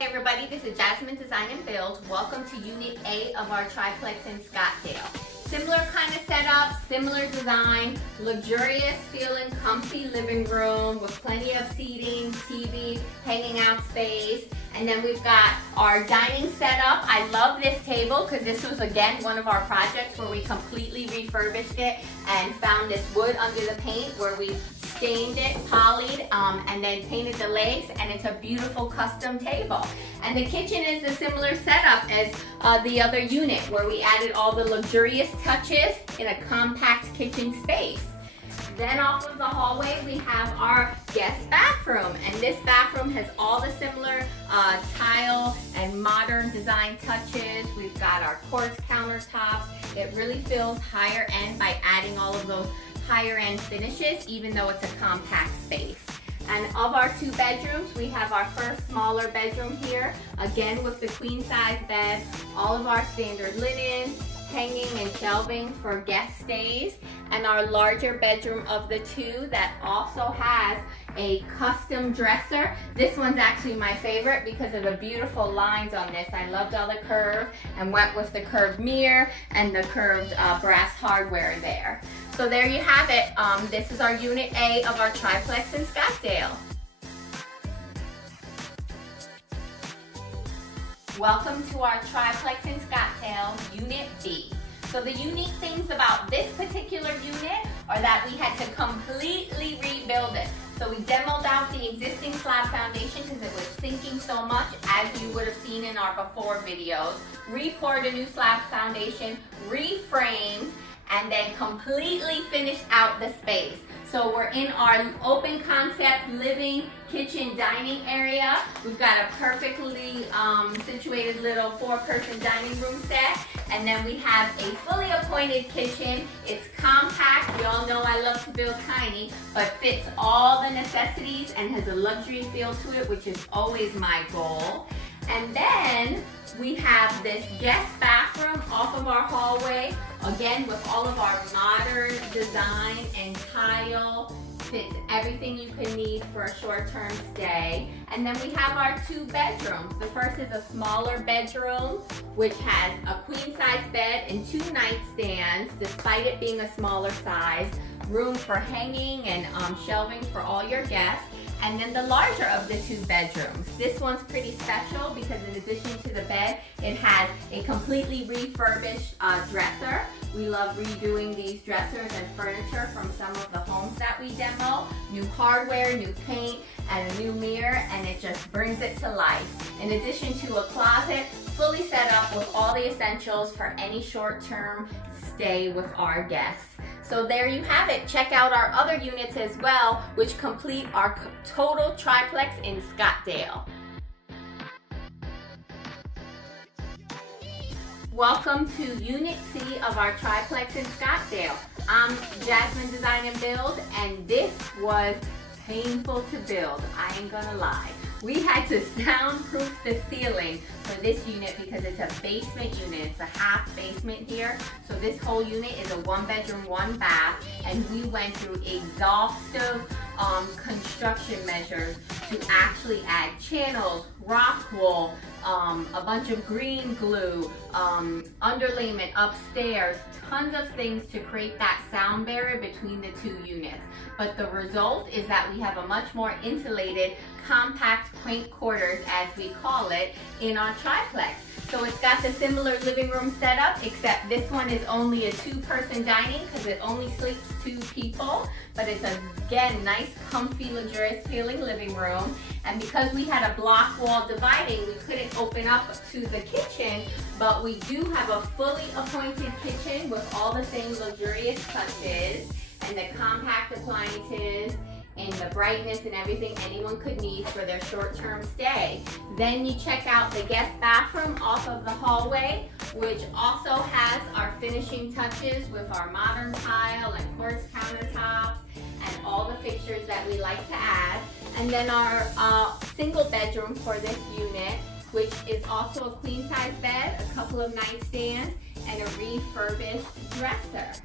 Hey everybody, this is Jasmine Design and Build. Welcome to Unit A of our Triplex in Scottsdale. Similar kind of setup, similar design, luxurious feeling, comfy living room with plenty of seating, TV, hanging out space. And then we've got our dining setup. I love this table because this was again one of our projects where we completely refurbished it and found this wood under the paint where we stained it, polished, and then painted the legs, and it's a beautiful custom table. And the kitchen is a similar setup as the other unit where we added all the luxurious touches in a compact kitchen space. Then off of the hallway we have our guest bathroom, and this bathroom has all the similar tile and modern design touches. We've got our quartz countertops. It really feels higher end by adding all of those higher end finishes, even though it's a compact space. And of our two bedrooms, we have our first smaller bedroom here, again with the queen size bed, all of our standard linens, hanging and shelving for guest stays, and our larger bedroom of the two that also has a custom dresser. This one's actually my favorite because of the beautiful lines on this. I loved all the curve and went with the curved mirror and the curved brass hardware there. So there you have it. This is our Unit A of our Triplex in Scottsdale. Welcome to our Triplex in Scottsdale, Unit B. So the unique things about this particular unit are that we had to completely rebuild it. So we demoed out the existing slab foundation because it was sinking so much, as you would have seen in our before videos. Re-poured a new slab foundation, reframed, and then completely finished out the space. So we're in our open concept living, kitchen, dining area. We've got a perfectly situated little 4-person dining room set. And then we have a fully appointed kitchen. It's compact. You all know I love to build tiny, but fits all the necessities and has a luxury feel to it, which is always my goal. And then we have this guest bathroom off of our hallway, again with all of our modern design and tile. Fits everything you could need for a short-term stay. And then we have our 2 bedrooms. The first is a smaller bedroom, which has a queen-size bed and 2 nightstands, despite it being a smaller size. Room for hanging and shelving for all your guests. And then the larger of the 2 bedrooms. This one's pretty special because in addition to the bed, it has a completely refurbished dresser. We love redoing these dressers and furniture from some of the homes that we demo. New hardware, new paint, and a new mirror, and it just brings it to life. In addition to a closet, fully set up with all the essentials for any short-term stay with our guests. So there you have it. Check out our other units as well, which complete our total triplex in Scottsdale. Welcome to Unit C of our Triplex in Scottsdale. I'm Jasmine Design and Build, and this was painful to build. I ain't gonna lie. We had to soundproof the ceiling for this unit because it's a basement unit. It's a half basement here. So this whole unit is a 1-bedroom, 1-bath, and we went through exhaustive construction measures to actually add channels, rock wool, a bunch of green glue, underlayment upstairs, tons of things to create that sound barrier between the 2 units. But the result is that we have a much more insulated, compact, quaint quarters, as we call it, in our triplex. So it's got the similar living room setup, except this one is only a 2-person dining because it only sleeps 2 people. But it's a, again, nice, comfy, luxurious feeling living room. And because we had a block wall dividing, we couldn't open up to the kitchen, but we do have a fully appointed kitchen with all the same luxurious touches and the compact appliances and the brightness and everything anyone could need for their short-term stay. Then you check out the guest bathroom off of the hallway, which also has our finishing touches with our modern tile and quartz countertops and all the fixtures that we like to add. And then our single bedroom for this unit, which is also a queen-size bed, a couple of nightstands, and a refurbished dresser.